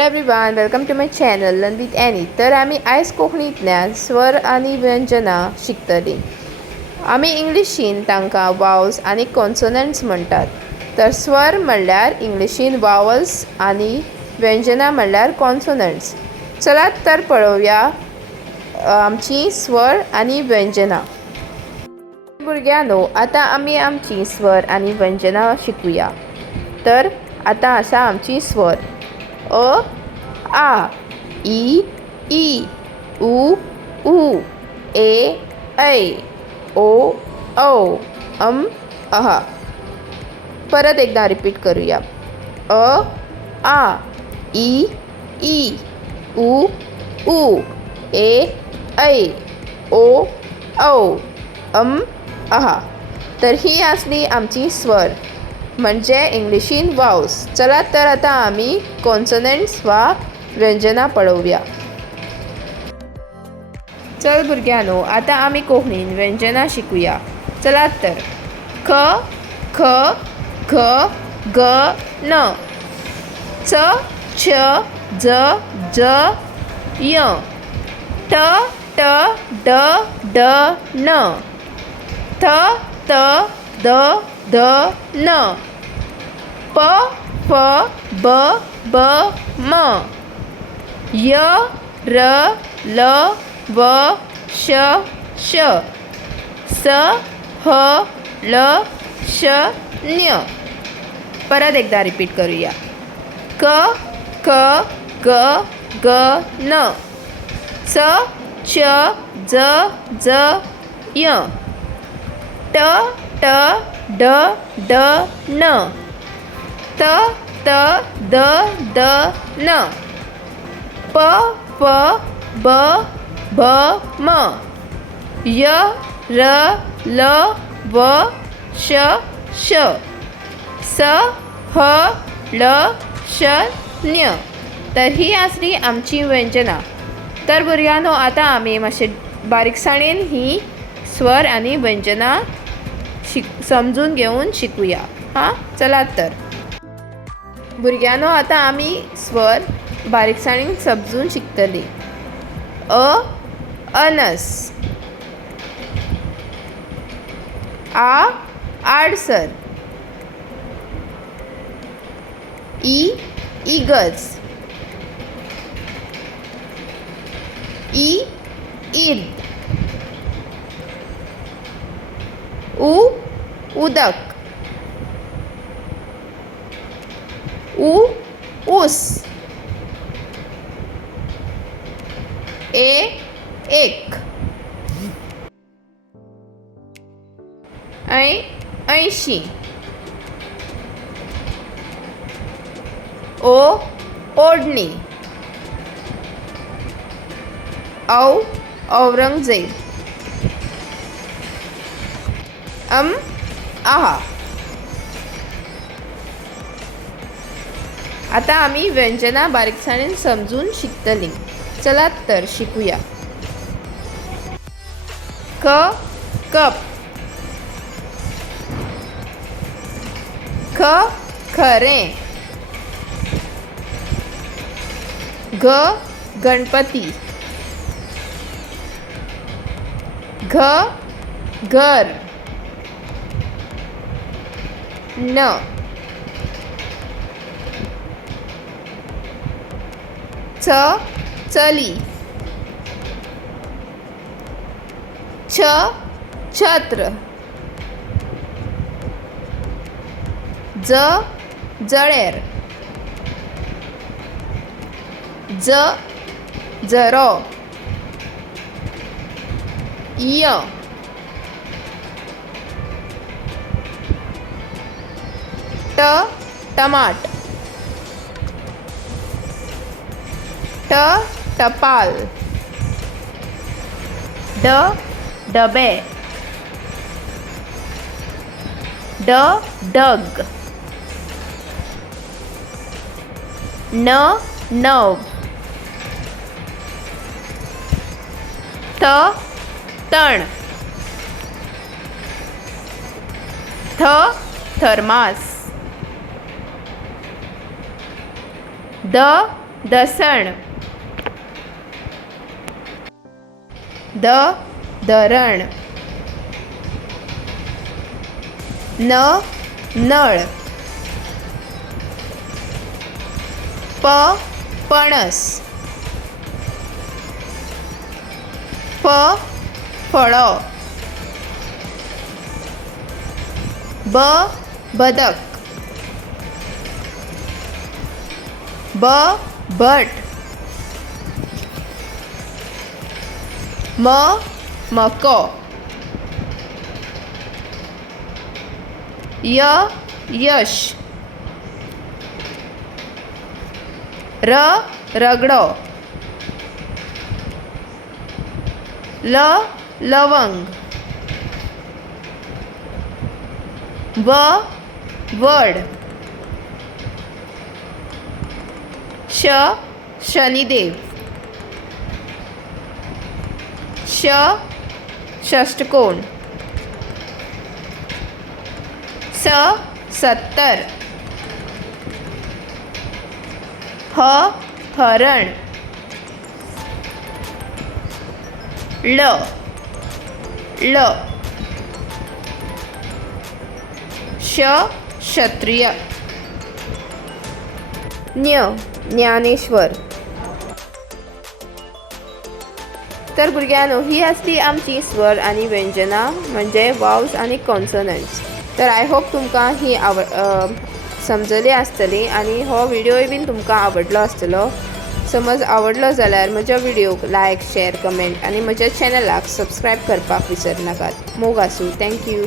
Hello everyone, welcome to my channel learn with Annie. तर आम्ही आयज कोंकणींतल्यान स्वर आनी व्यंजनां शिकतलीं. आमी इंग्लिशीन तांकां वावल्स आनी कॉन्सोनंट्स म्हणटात. तर स्वर म्हणल्यार इंग्लिशीन वावल्स आनी व्यंजनां म्हणल्यार कॉन्सोनंट्स. चलात तर पळोवया आमची स्वर आनी व्यंजनां. भुरग्यांनो, आतां आमी आमची स्वर आनी व्यंजनां शिकुया. तर आतां आसा आमची स्वर. अ, आ, इ, ई, उ, ऊ, ए, ऐ, ओ, औ, अह. परत एकदा रिपीट करूया. अ, आ, इ, ई, उ, ऊ, ए, ऐ, ओ, औ, अह. तर ही आसली आमची स्वर, म्हणजे इंग्लिशीन वावल्स. चला तर आतां आमी कॉन्सोनंट्स वा व्यंजनां पळोवया. चल भुरग्यांनो, आतां आमी कोंकणीन व्यंजनां शिकुया. चलात तर. ख, ख, घ, ग, न. च, छ, ज, ज, य. ट, ट, ड, ड, न. थ, त, द, ध, न. प, फ, ब, ब, म. य, र, ल, व, श, श. स, ह, ल, श, न्य. परत एकदा रिपीट करूया. क, ख, ग, ग, न. च, छ, ज, ज, य. ट, ट, ड, ड, न. त, त, द, द, न. प, फ, ब, भ, म. य, र, ल, व, श, श. स, ह, ल, श, न्य. तर ही आसली आमची व्यंजनां. तर भुरग्यांनो, आतां आमी मातशे बारीकसाणेन ही स्वर आनी व्यंजनां समजून घेवन शिकुया. चलात तर. भुरग्यांनो, आतां आमी स्वर बारीकसाणेन समजून शिकतलीं. अ, अनस. आ, आडसर. इ, इगर्ज. ई, इर्द. उ, उदक. उ, ऊस. ए, एक. ऐ, 80. ओ, ओढणी. औ, औरंगजेब. आहा. आता आमी व्यंजनां बारीकसाणेन समजून शिकतलीं. चलात तर शिकुया. क, कप. ख, खरें. घ, गणपती. घ, घर. न, छ, चली. छ, छत्र. ज, जळेर. ज, जरो. य, ट, टमाट. ट, टपाल. ड, डबे. ड, डग. न, नव. थ, तण. थ, थर्मास. द, दसण, धरण, नळ, पणस, फळं, बदक, भट, मको, यश, रगडो, लवंग, वड, शनिदेव, षष्टकोण, 70, हरण, ल, क्षत्रिय, ज्ञानेश्वर. तर भुरग्यांनो, ही आसली आमची स्वर आणि व्यंजनां म्हणजे वावल्स आणि कॉन्सोनंट्स. तर आय होप तुमकां ही समजली आसतली आणि हो व्हिडिओय बीन तुमकां आवडलो आसतलो. समज आवडलो जाल्यार म्हज्या व्हिडिओक लायक, शेअर, कमेंट आणि म्हज्या चॅनलाक सबस्क्रायब करपाक विसरनाकात. मोग आसूं. थँक्यू.